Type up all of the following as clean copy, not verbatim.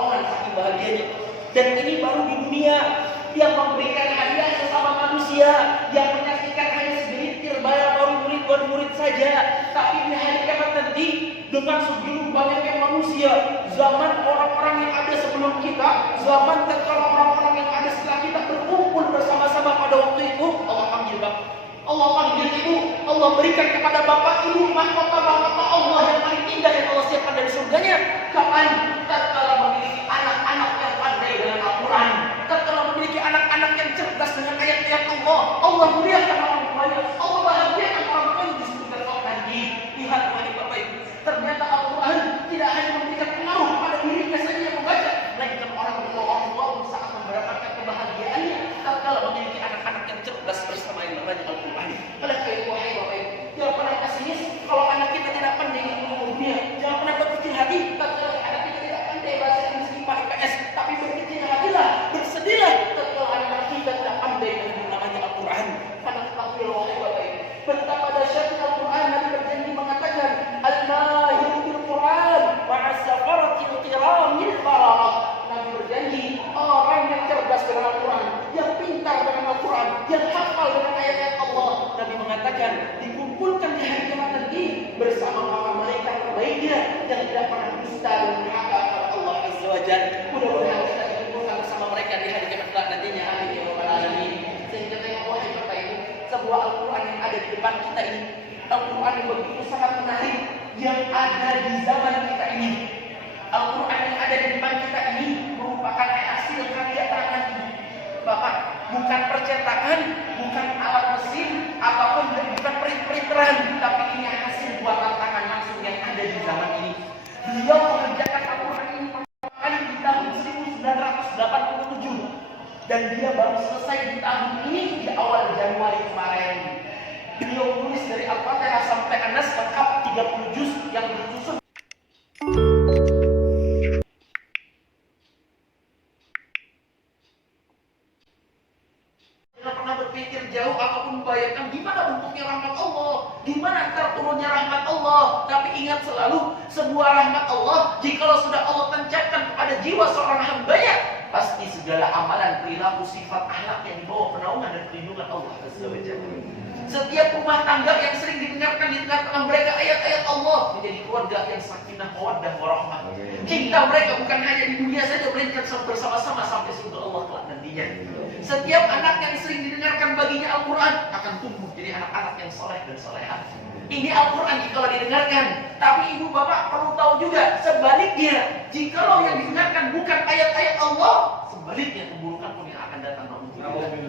potongan saking bahagianya. Dan ini baru di dunia, yang memberikan hadiah sesama manusia, yang menyaksikan hanya segelintir baru murid-murid saja. Tapi di hari kiamat nanti, dengan segitu banyaknya manusia, zaman orang-orang yang ada sebelum kita, zaman tatkala orang-orang yang ada setelah kita berkumpul bersama-sama pada waktu itu, Allah panggil Bapak, Allah panggil Ibu, Allah berikan kepada Bapak Ibu mahkota-mahkota Allah yang paling indah yang Allah siapkan dari surganya. Kapan? Tatkala memiliki anak-anak yang pandai dengan Al-Quran, tatkala memiliki anak-anak yang cerdas dengan ayat-ayat Allah, Allah muliakan orang tuanya, Allah bahagiakan orang tuanya di surga kelak nanti. Lihat wahai Bapak Ibu, ternyata Al-Quran tidak hanya memberikan pengaruh pada dirinya saja yang membaca, melainkan orang tua saat mendapatkan kebahagiaannya tatkala memiliki anak-anak yang cerdas bersama yang namanya Al-Quran. Oleh karena itu wahai Bapak Ibu, jangan pernah pesimis kalau anak kita tidak pandai ilmu dunia. Jangan pernah berkecil hati tatkala anak kita tidak pandai bahasa Inggris IPA IPS, tapi berkecil hatilah, bersedihlah tatkala anak kita tidak pandai dengan yang namanya Al-Quran. Karena ketahuilah wahai Bapak Ibu, betapa dahsyatnya Al-Quran. Nabi berjanji mengatakan, al-mahir bil Quran ma'as-safaratil kiramil bararah. Nabi berjanji, orang yang cerdas dengan Al-Quran, yang pintar dengan Al-Quran, yang hafal dengan ayat-ayat Allah, Nabi mengatakan dikumpulkan di hari kiamat nanti bersama para malaikat terbaiknya yang tidak pernah dusta dan durhaka kepada Allah Azza wa Jalla. Mudah-mudahan kita dikumpulkan bersama mereka di hari kiamat kelak nantinya. Amin ya rabbal alamin. Sehingga tengok wahai Bapak Ibu, sebuah Al-Quran yang ada di depan kita ini, Al-Quran yang begitu sangat menarik yang ada di zaman kita ini. Al-Quran yang ada di depan kita ini merupakan hasil karya tangan Bapak, bukan percetakan, bukan alat mesin, apapun, bukan perinteran, tapi ini hasil buatan tangan langsung yang ada di zaman ini. Beliau mengerjakan Al-Quran ini pertama kali di tahun 1987 dan dia baru selesai di tahun ini di awal Januari kemarin. Beliau tulis dari Al-Fatihah sampai An-Nas lengkap 30 juz yang disusun. Jangan pernah berpikir jauh ataupun membayangkan gimana bentuknya rahmat Allah, gimana turunnya rahmat Allah. Tapi ingat selalu, sebuah rahmat Allah jikalau sudah Allah tancapkan kepada jiwa seorang hambanya, pasti segala amalan, perilaku, sifat, akhlak yang dibawa penaungan dan perlindungan Allah Azza wa Jalla. Setiap rumah tangga yang sering didengarkan di tengah-tengah mereka ayat-ayat Allah menjadi keluarga yang sakinah, mawaddah, warahmah. Cinta mereka bukan hanya di dunia saja, melainkan bersama-sama sampai surga Allah kelak nantinya. Setiap anak yang sering didengarkan baginya Al-Quran akan tumbuh jadi anak-anak yang soleh dan solehah. Ini Al-Quran jikalau didengarkan. Tapi ibu bapak perlu tahu juga sebaliknya, jikalau yang didengarkan bukan ayat-ayat Allah, sebaliknya keburukan pun yang akan datang.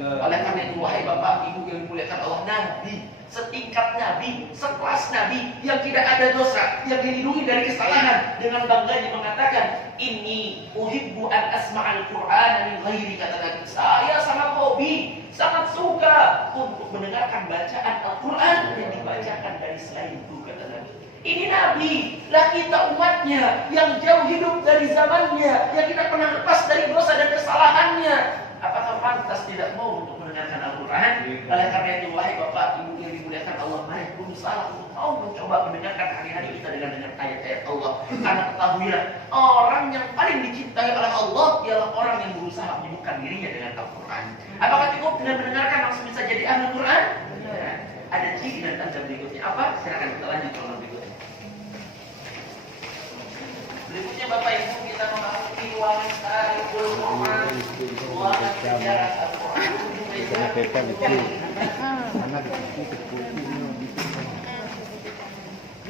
Oleh karena itu wahai bapak ibu yang dimuliakan Allah, Nabi setingkat Nabi, sekelas Nabi yang tidak ada dosa, yang dilindungi dari kesalahan, dengan bangganya mengatakan, inni uhibbu an asma'al Qur'an min ghairi, kata Nabi, saya sangat hobi, sangat suka untuk mendengarkan bacaan Al-Quran yang dibacakan dari selainku, kata Nabi. Ini Nabi, lah kita umatnya yang jauh hidup dari zamannya, yang tidak pernah lepas dari dosa dan kesalahannya. Apakah pantas tidak mau untuk mendengarkan Al-Quran? Oleh karena itu wahai bapak ibu yang dimuliakan Allah, mari berusaha untuk mau mencoba mendengarkan hari-hari kita dengan ayat-ayat Allah. Karena ketahuilah, orang yang paling dicintai oleh Allah ialah orang yang berusaha menyibukkan dirinya dengan Al-Quran. Apakah cukup dengan mendengarkan langsung bisa jadi ahli Quran? Ya. Ada ciri dan tanda berikutnya apa? Silakan kita lanjut ke berikutnya. Berikutnya Bapak Ibu kita memasuki Warisarikul Quran, ruangan sejarah Al-Quran.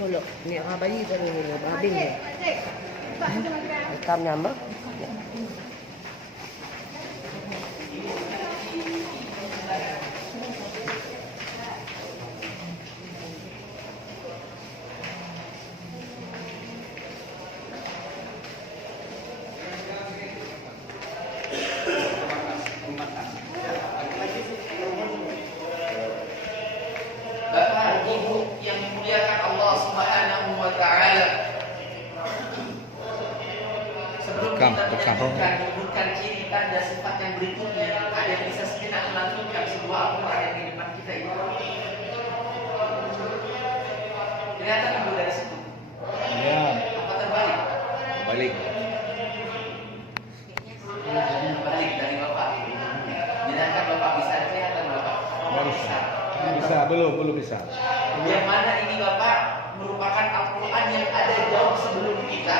Mulu, ni ang bayi dari mulu, babing ni. Hitam nyambak. Bapak Ibu yang dimuliakan Allah Subhanahu wa Ta'ala, sebelum kita menyebutkan ciri tanda sifat yang berikutnya, ada yang bisa kita melanjutkan sebuah Al-Quran yang di depan kita ini. Kelihatan ibu dari situ? Ya. Apa terbalik? Balik. belum bisa. Yang mana ini Bapak merupakan Al-Quran yang ada jauh sebelum kita.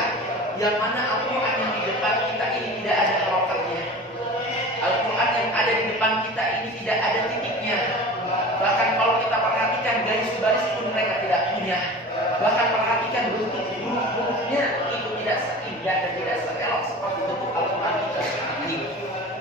Yang mana Al-Quran yang di depan kita ini tidak ada harokatnya. Al-Quran yang ada di depan kita ini tidak ada titiknya. Bahkan kalau kita perhatikan garis baris pun mereka tidak punya. Bahkan perhatikan bentuk huruf-hurufnya itu tidak seindah dan tidak seelok seperti bentuk Al-Quran kita ini.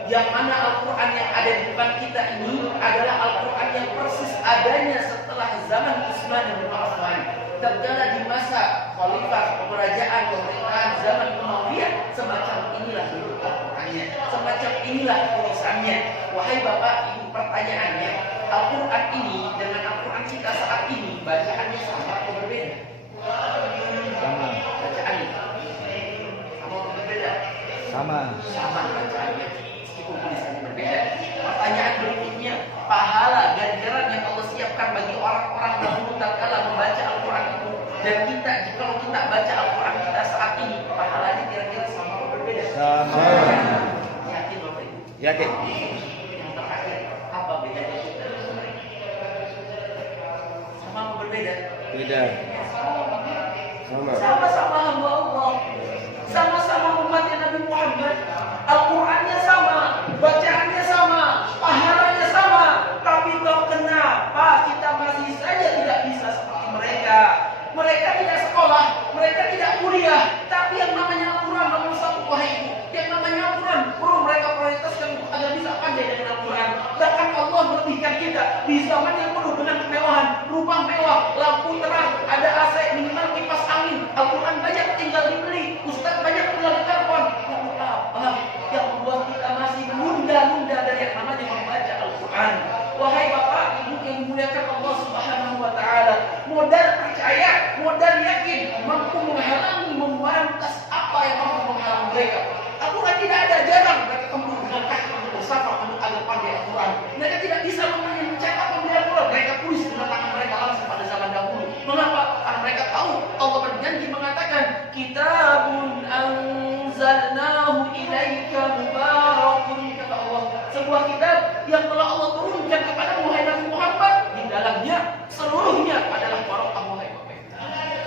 Yang mana Al-Quran yang ada di depan kita ini adalah Al-Quran yang persis adanya setelah zaman Utsman bin Affan. Terkala di masa khalifah kerajaan pemerintahan zaman Umayyah, semacam inilah bentuk Al-Qurannya, semacam inilah tulisannya. Wahai Bapak Ibu, pertanyaannya, Al-Quran ini dengan Al-Quran kita saat ini bacaannya sama atau berbeda? Sama. Bacaannya sama atau berbeda? Sama. Sama bacaannya, meskipun tulisannya berbeda. Pertanyaan berikutnya, pahala ganjaran yang Allah siapkan bagi orang-orang dahulu tatkala membaca Al-Quran itu, dan kita kalau kita baca Al-Quran kita saat ini, pahalanya kira-kira sama atau berbeda? Sama. Yakin Bapak Ibu? Yakin. Yang terakhir, apa bedanya kita dengan mereka? Sama atau berbeda? Tidak. Sama. Sama-sama hamba Allah, sama-sama umatnya Nabi Muhammad. Al-Qurannya sama, bacaannya sama, pahalanya sama. Tapi toh kenapa kita masih saja tidak bisa seperti mereka? Mereka tidak sekolah, mereka tidak kuliah, tapi yang namanya Al-Quran nomor satu, wahai ibu. Yang namanya Al-Quran perlu mereka prioritaskan agar bisa pandai dengan Al-Quran. Bahkan Allah melebihkan kita di zaman yang penuh dengan kemewahan, rumah mewah, lampu terang, ada AC, minimal kipas angin. Al-Quran banyak tinggal dibeli, ustaz banyak tinggal di telepon. Lalu apa yang membuat kita masih menunda-nunda dari yang namanya membaca Al-Quran? Wahai Bapak Ibu yang dimuliakan Allah Subhanahu wa taala, modal percaya, modal yakin mampu menghalangi, memberantas apa yang mampu menghalangi mereka. Al-Quran tidak ada, jarang mereka kembali dengan kaki untuk bersafar untuk agar pandai Al-Quran. Mereka tidak bisa mencetak pembeli Al-Quran, mereka tulis dengan tangan mereka langsung pada zaman dahulu. Mengapa? Karena mereka tahu Allah berjanji mengatakan, kitabun anzalnahu ilaika mubarakun, kata Allah, sebuah kitab yang telah Allah turunkan kepada Nabi Muhammad, di dalamnya seluruhnya adalah barakah. Wahai Bapak Ibu,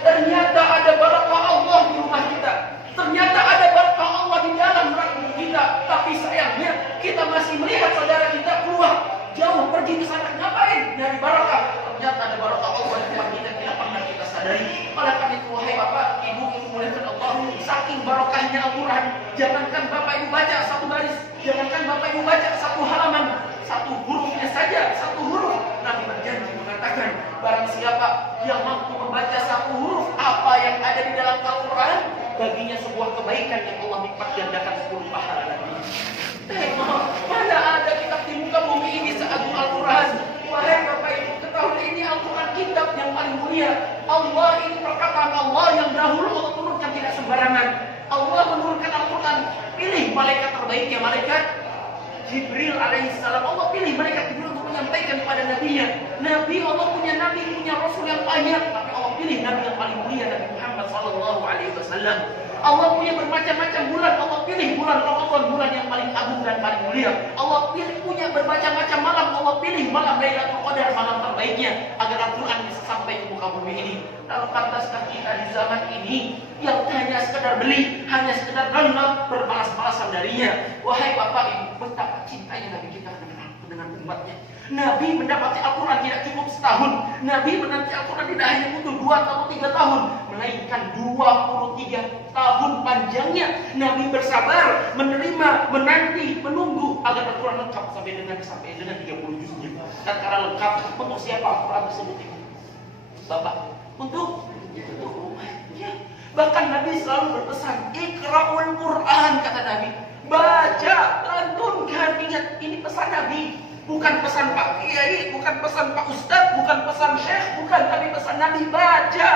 ternyata ada barakah Allah di rumah kita, ternyata ada barakah Allah di dalam rahim kita. Tapi sayangnya kita masih melihat saudara kita keluar jauh pergi ke sana, ngapain? Dari barakah. Ternyata ada barakah Allah di rumah kita, tidak pernah kita sadari. Oleh karena itu wahai Bapak Ibu yang dimuliakan Allah, saking barakahnya Al-Quran, jangankan Bapak Ibu baca satu baris, jangankan Bapak Ibu baca satu halaman, satu hurufnya saja, satu huruf, Nabi berjanji mengatakan, barang siapa yang mampu membaca satu huruf apa yang ada di dalam Al-Quran, baginya sebuah kebaikan yang Allah lipat gandakan 10 pahala lagi. Mana ada kitab di muka bumi ini seagung Al-Quran? Wahai Bapak Ibu, ketahui ini Al-Quran kitab yang paling mulia. Allah ini perkataan Allah yang dahulu Allah turunkan tidak sembarangan. Allah menurunkan Al-Quran, pilih malaikat terbaiknya, malaikat Jibril alaihissalam. Allah pilih malaikat Jibril untuk menyampaikan kepada nabinya. Nabi, Allah punya nabi, punya rasul yang banyak, tapi Allah pilih nabi yang paling mulia, Nabi Muhammad sallallahu alaihi wasallam. Allah punya bermacam-macam bulan, Allah pilih bulan Ramadan, bulan yang paling agung dan paling mulia. Allah pilih punya bermacam-macam malam, Allah pilih malam Lailatul Qadar, malam terbaiknya, agar Al-Quran bisa sampai ke muka bumi ini. Lalu pantaskah kita di zaman ini yang hanya sekedar beli, hanya sekedar download, berbalas-balasan darinya? Wahai Bapak Ibu, betapa cintanya Nabi kita dengan umatnya. Nabi mendapati Al-Quran tidak cukup setahun. Nabi menanti Al-Quran tidak hanya butuh 2 atau 3 tahun, melainkan 23 tahun panjangnya. Nabi bersabar, menerima, menanti, menunggu agar Al-Quran lengkap sampai dengan 30 juznya. Dan karena lengkap, untuk siapa Al-Quran tersebut itu? Bapak, untuk umatnya. Bahkan Nabi selalu berpesan, Iqra'ul Quran, kata Nabi. Baca, lantunkan. Ingat, ini pesan Nabi. Bukan pesan Pak Kiai, bukan pesan Pak Ustadz, bukan pesan Syekh, bukan, tapi pesan Nabi. Baca.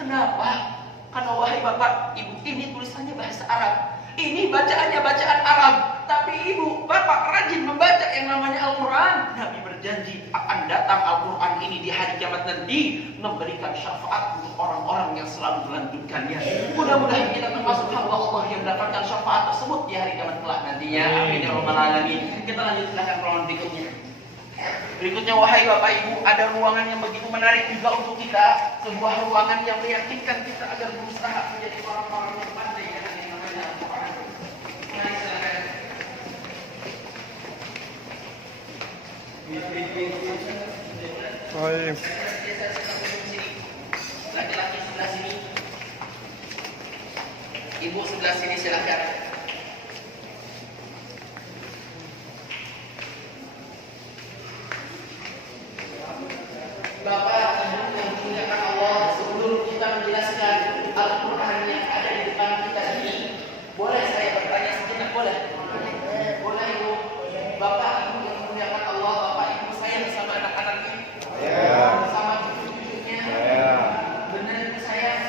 Kenapa? Karena wahai Bapak Ibu, ini tulisannya bahasa Arab, ini bacaannya bacaan Arab, tapi Ibu Bapak rajin membaca yang namanya Al-Quran. Nabi berjanji akan datang Al-Quran ini di hari kiamat nanti memberikan syafaat untuk orang-orang yang selalu melantunkannya. Mudah-mudahan kita termasuk hamba Allah yang mendapatkan syafaat tersebut di hari kiamat kelak nantinya. Amin ya rabbal alamin. Kita lanjutkan permohonan berikutnya. Berikutnya, wahai Bapak Ibu, ada ruangan yang begitu menarik juga untuk kita. Sebuah ruangan yang meyakinkan kita agar berusaha menjadi orang-orang yang pandai dengan yang namanya Al-Quran. Mari silakan. Baik. Laki-laki sebelah sini, ibu sebelah sini, silakan. Bapak, Ibu yang dimuliakan Allah, sebelum kita menjelaskan Al-Quran yang ada di depan kita ini, boleh saya bertanya sejenak? Boleh? Boleh, Ibu. Bapak, Ibu yang dimuliakan Allah, Bapak, Ibu sayang sama anak-anaknya? Ya. Sama cucu-cucunya? Ya. Benar Ibu sayang?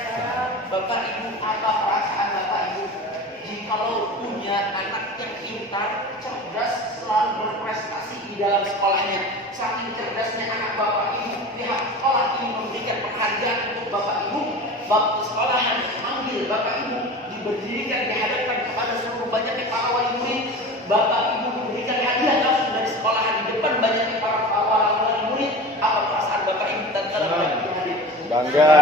Bapak, Ibu, apa perasaan Bapak, Ibu jikalau punya anak yang pintar, cerdas, selalu berprestasi di dalam sekolahnya? Saking cerdasnya anak Bapak Ibu, pihak sekolah ini memberikan penghargaan untuk Bapak Ibu. Waktu sekolah harus memanggil Bapak Ibu, diberdirikan, dihadapkan kepada seluruh banyaknya para wali murid. Bapak Ibu memberikan hadiah langsung dari sekolah di depan banyaknya para wali murid. Apa perasaan Bapak Ibu dan teman-teman hadir? Bangga.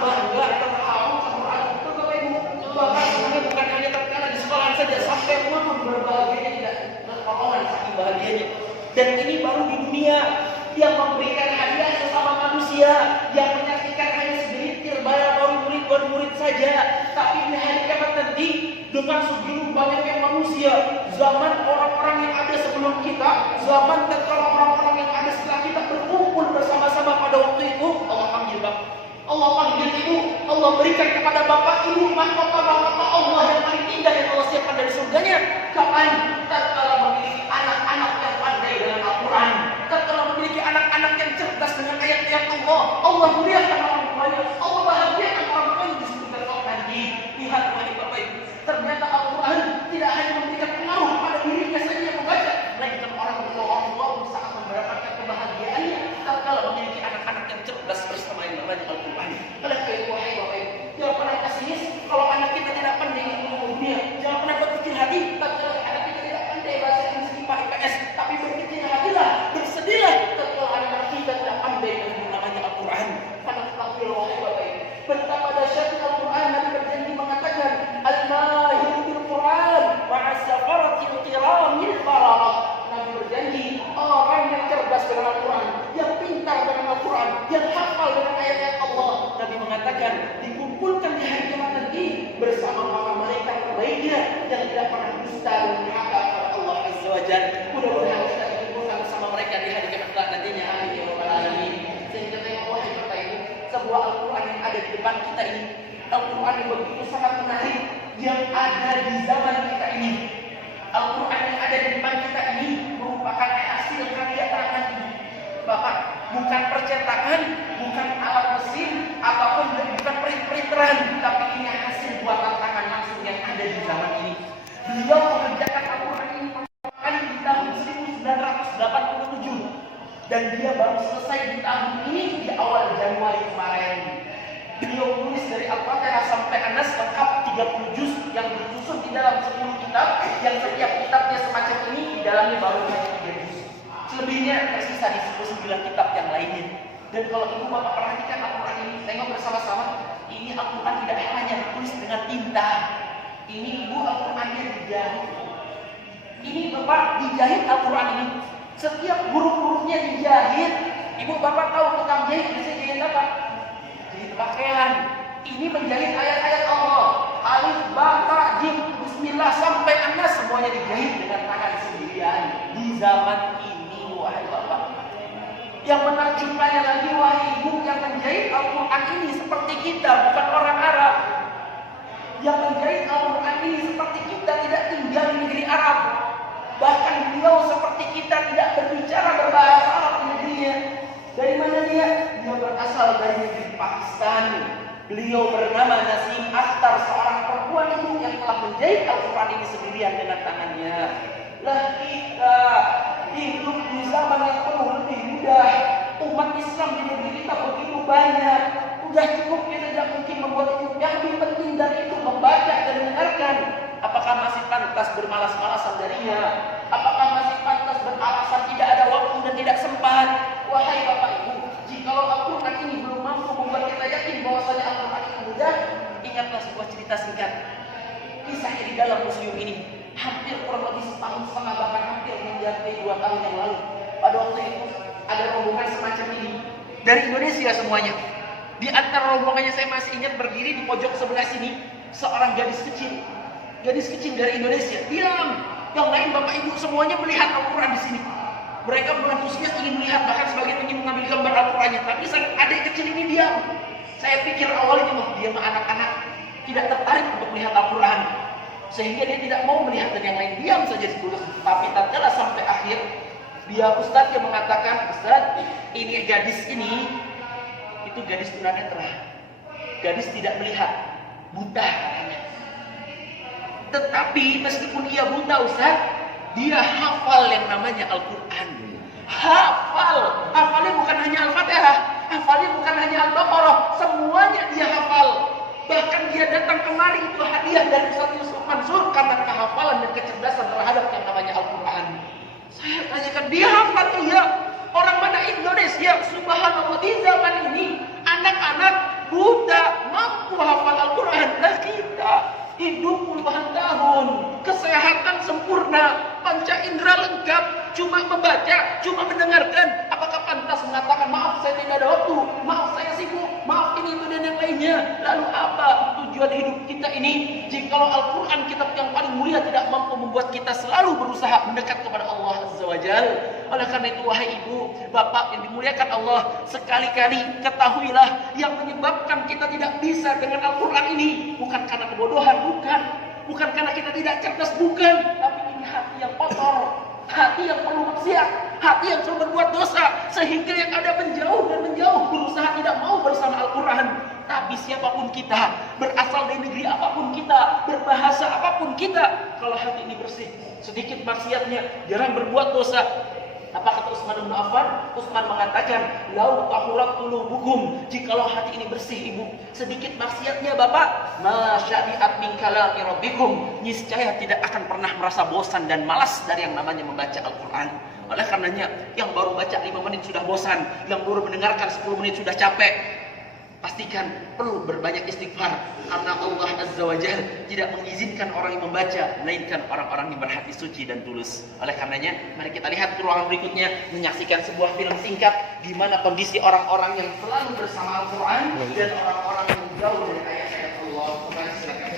Bangga, terharu, terharu. Bapak Ibu, Bapak Ibu bukan hanya terkena di sekolah saja, sampai rumah pun berbahagianya tidak terkolongan saking bahagianya. Dan ini baru di dunia, yang memberikan hadiah sesama manusia, yang menyaksikan hanya segelintir para murid saja. Tapi di hari kiamat nanti, dengan segitu banyaknya manusia, zaman orang-orang yang ada sebelum kita, zaman tatkala orang-orang yang ada setelah kita berkumpul bersama-sama pada waktu itu, Allah panggil Bapak, Allah panggil Ibu, Allah berikan kepada Bapak Ibu mahkota-mahkota Allah yang paling indah yang Allah siapkan dari surganya. Kapan? Tatkala memiliki anak-anak yang pandai dengan Al-Quran, tatkala memiliki anak-anak yang cerdas dengan ayat-ayat Allah. Allah muliakan orang tuanya, Allah bahagiakan orang tuanya. Disebutkan Allah nanti, lihat wahai Bapak Ibu, ternyata Al-Quran tidak hanya memberikan pengaruh pada dirinya saja yang membaca, melainkan orang tua sangat mendapatkan kebahagiaannya tatkala memiliki anak-anak yang cerdas bersama yang namanya Al-Quran. Oleh karena itu, wahai Bapak Ibu, jangan pernah pesimis kalau anak kita tidak pandai ilmu dunia. Jangan pernah berkecil hati tatkala anak kita tidak pandai bahasa Inggris IPA IPS, tapi berkecil hatilah, bersedihlah tatkala anak kita tidak pandai dengan yang namanya Al-Quran. Karena ketahuilah wahai Bapak Ibu, betapa dahsyatnya Al-Quran. Nabi berjanji mengatakan, Al-mahir bil Quran ma'asafaratil kiramil bararah. Nabi berjanji, orang yang cerdas dengan Al-Quran, yang pintar dengan Al-Quran, yang hafal dengan ayat-ayat Allah, Nabi mengatakan dikumpulkan di hari kiamat nanti bersama para malaikat terbaiknya yang tidak pernah dusta dan durhaka kepada Allah Azza wa Jalla. Mudah-mudahan kita dikumpulkan bersama mereka di hari kiamat nantinya. Amin ya rabbal alamin. Sehingga Allah Bapak Ibu, sebuah Al-Quran yang ada di depan kita ini, Al-Quran yang begitu sangat menarik yang ada di zaman kita ini. Al-Quran yang ada di depan kita ini merupakan hasil karya tangan Bapak, bukan percetakan, bukan alat mesin, ataupun bukan printeran, tapi ini hasil buatan tangan langsung yang ada di zaman ini. Beliau mengerjakan Al-Quran ini pertama kali di tahun 1987 dan dia baru selesai di tahun ini di awal Januari kemarin. Beliau tulis dari Al-Fatihah sampai An-Nas lengkap 30 juz yang disusun di dalam 10 kitab, yang setiap kitabnya semacam ini, di dalamnya baru 3 juz. Selebihnya tersisa di 19 kitab yang lainnya. Dan kalau ibu bapak perhatikan Al-Quran ini, tengok bersama-sama, ini Al-Quran tidak hanya ditulis dengan tinta. Ini ibu Al-Qurannya dijahit. Ini bapak dijahit Al-Quran ini. Setiap huruf-hurufnya dijahit. Ibu bapak tahu tukang jahit bisa jahit apa? Jahit pakaian. Ini menjahit ayat-ayat Allah. Alif, ba, ta, jim, bismillah sampai An-Nas semuanya dijahit dengan tangan sendirian di zaman ini, wahai bapak. Yang menerjemahnya lagi, wahai ibu, yang menjahit Al-Quran ini seperti kita, bukan orang Arab. Yang menjahit Al-Quran ini seperti kita, tidak tinggal di negeri Arab. Bahkan beliau seperti kita tidak berbicara berbahasa Arab di negerinya. Dari mana dia? Dia berasal dari negeri Pakistan. Beliau bernama Nasim Akhtar, seorang perempuan itu yang telah menjahit Al-Quran ini sendirian dengan tangannya. Lah kita hidup di zaman yang penuh lebih mudah. Umat Islam di negeri kita begitu banyak. Udah cukup, kita tidak mungkin membuat itu. Yang lebih penting dari itu membaca dan mendengarkan. Apakah masih pantas bermalas-malasan darinya? Apakah masih pantas beralasan tidak ada waktu dan tidak sempat. Wahai Bapak Ibu, jikalau Al-Quran ini belum mampu membuat kita yakin bahwasanya Al-Quran ini mudah, ingatlah sebuah cerita singkat. Kisahnya di dalam museum ini, hampir kurang lebih setahun setengah, bahkan hampir mencapai 2 tahun yang lalu. Pada waktu itu ada rombongan semacam ini dari Indonesia semuanya. Di antara rombongannya saya masih ingat berdiri di pojok sebelah sini seorang gadis kecil dari Indonesia. Diam. Yang lain Bapak Ibu semuanya melihat Al-Quran di sini. Mereka berantusias ingin melihat, bahkan sebagian ingin mengambil gambar Al-Qurannya. Tapi sang adik kecil ini diam. Saya pikir awalnya dia mah anak-anak tidak tertarik untuk melihat Al-Quran, sehingga dia tidak mau melihat, dan yang lain diam saja di sebelah. Tapi tatkala sampai akhir, dia Ustadz yang mengatakan, Ustadz, ini gadis ini itu gadis tunanetra, gadis tidak melihat, buta. Tetapi meskipun ia buta, Ustaz, dia hafal yang namanya Al-Quran. Hafalnya bukan hanya Al-Fatihah, hafalnya bukan hanya Al-Baqarah, semuanya dia hafal. Bahkan dia datang kemari itu hadiah dari Ustaz Yusuf Mansur karena kehafalan dan kecerdasan terhadap yang namanya Al-Quran. Saya tanyakan, dia hafal? Iya. Orang mana? Indonesia. Subhanallah, di zaman ini anak-anak buta mampu hafal Al-Quran. Nah kita hidup puluhan tahun, kesehatan sempurna, panca indera lengkap, cuma membaca, cuma mendengarkan. Apakah pantas mengatakan maaf saya tidak ada waktu, maaf saya sibuk, maaf ini itu dan yang lainnya? Lalu apa tujuan hidup kita ini jikalau Al-Quran, kitab yang paling mulia, tidak mampu membuat kita selalu berusaha mendekat kepada Allah Azza wa Jalla? Oleh karena itu, wahai ibu, bapak yang dimuliakan Allah, sekali-kali ketahuilah yang menyebabkan kita tidak bisa dengan Al-Quran ini bukan karena kebodohan, bukan karena kita tidak cerdas, bukan, tapi ini hati yang kotor, hati yang penuh maksiat, hati yang selalu berbuat dosa, sehingga yang ada menjauh dan menjauh, berusaha tidak mau bersama Al-Quran. Tapi siapapun kita, berasal dari negeri apapun kita, berbahasa apapun kita, kalau hati ini bersih, sedikit maksiatnya, jarang berbuat dosa. Apa kata Utsman bin Affan? Utsman mengatakan, lau tahurat qulubukum, jikalau hati ini bersih ibu, sedikit maksiatnya bapak, masyabi'at min kalami rabbikum, niscaya tidak akan pernah merasa bosan dan malas dari yang namanya membaca Al-Quran. Oleh karenanya, yang baru baca 5 menit sudah bosan, yang baru mendengarkan 10 menit sudah capek, pastikan perlu berbanyak istighfar, karena Allah Azza wa Jalla tidak mengizinkan orang yang membaca, melainkan orang-orang yang berhati suci dan tulus. Oleh karenanya, mari kita lihat ke ruangan berikutnya, menyaksikan sebuah film singkat di mana kondisi orang-orang yang selalu bersama Al-Quran dan orang-orang yang jauh dari ayat-ayat Allah. Kembali silakan.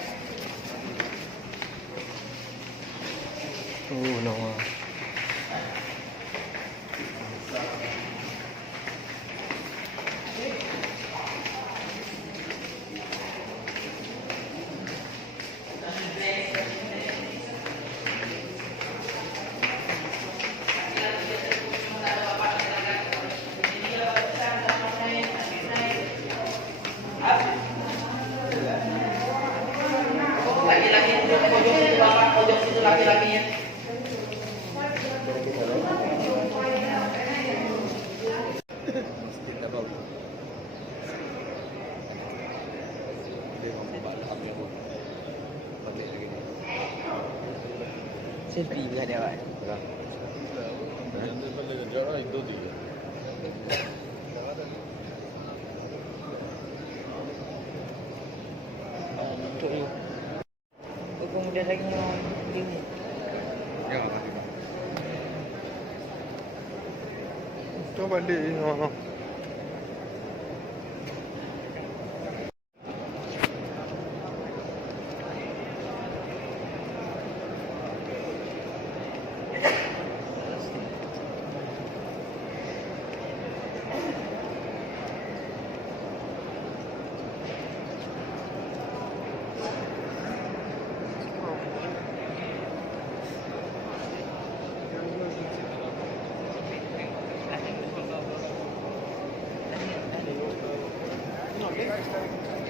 Oh no. Laki-laki duduk di pojok situ, bapak pojok situ laki-lakinya. Selfie juga dia, Pak. Kemudian lagi mau ini. Ya, apa sih? Coba deh, no.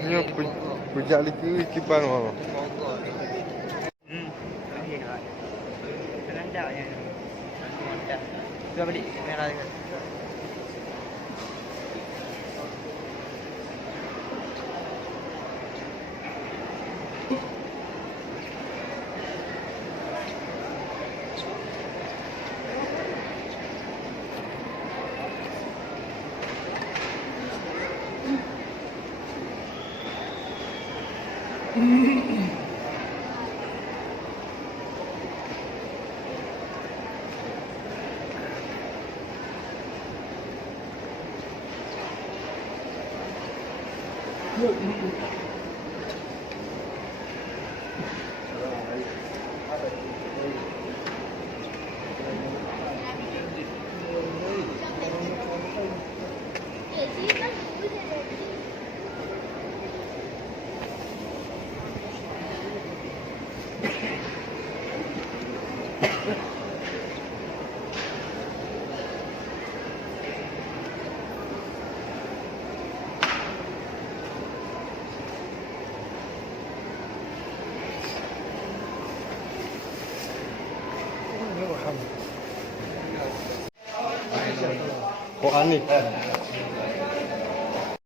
Ini pujak lagi kipan apa? Rendah ya. Sudah balik kamera juga. Kok aneh?